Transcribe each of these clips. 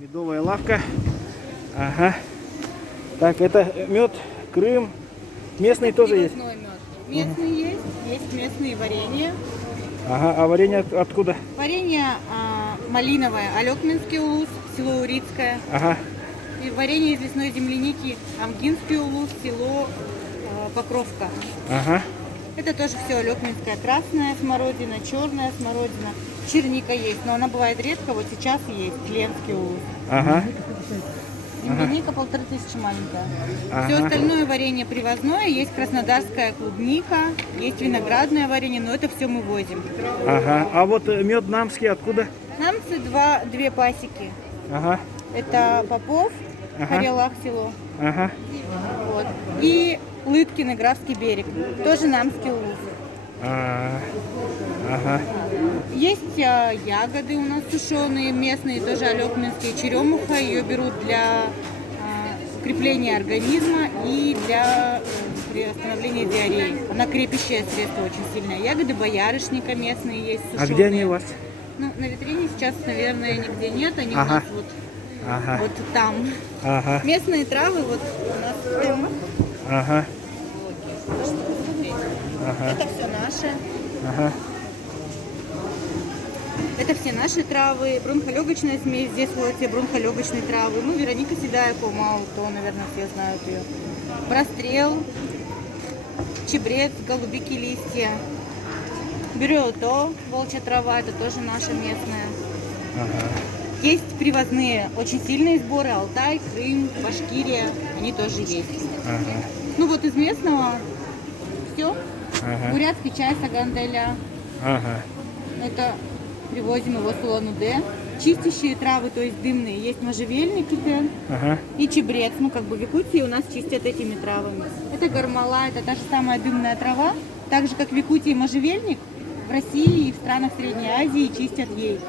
Медовая лавка. Ага. Так, это мед, Крым. Местный тоже есть? Привозной мед. Местный есть местные варенья. Ага, а варенье откуда? Варенье малиновое, Алекминский улус, село Урицкое. Ага. И варенье из лесной земляники, Амгинский улус, село Покровка. Ага. Это тоже все Алекминская, красная смородина, черная смородина. Черника есть, но она бывает редко, вот сейчас есть Ленский улус. Ага. Земляника 1500 маленькая. Ага. Все остальное варенье привозное, есть краснодарская клубника, есть виноградное варенье, но это все мы возим. Ага. А вот мед намский откуда? Намцы две пасеки. Ага. Это Попов, Ага. Харелах село. Ага. Вот. И Лыткин, Графский берег. Тоже намский улус. Ага. Есть ягоды у нас сушеные, местные, тоже алекминские. Черемуха, ее берут для укрепления организма и для приостановления диареи. Она крепящее средство очень сильное. Ягоды боярышника местные есть, А сушеные. где они у вас? Ну, на витрине сейчас, наверное, нигде нет. Они у Ага. нас Ага. вот там. Ага. Местные травы вот у нас там. Ага. Посмотрите. Ага. Это все наше. Ага. Это все наши травы. Бронхолегочная смесь. Здесь вот все бронхолегочные травы. Ну, Вероника Седая, Комау, то, наверное, все знают ее. Прострел, чебрец, голубики листья. Бирюото, волчья трава, это тоже наша местная. Ага. Есть привозные, очень сильные сборы. Алтай, Крым, Башкирия. Они тоже есть. Ага. Ну вот из местного все. Ага. Бурятский чай Саганделя. Ага. Это привозим его с Улан-Удэ. Чистящие травы, то есть дымные. Есть можжевельник кипен Ага. и чебрец. Ну, как бы в Якутии у нас чистят этими травами. Это гармала, это та же самая дымная трава. Так же, как в Якутии можжевельник, в России и в странах Средней Азии чистят ей.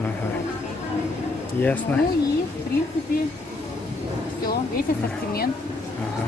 Ага. Ясно. Ну и, в принципе, все, весь ассортимент. Ага.